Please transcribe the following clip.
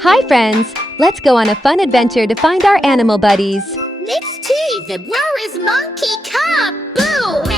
Hi friends, let's go on a fun adventure to find our animal buddies. Let's tease him. Where is Monkey Cub? Boo!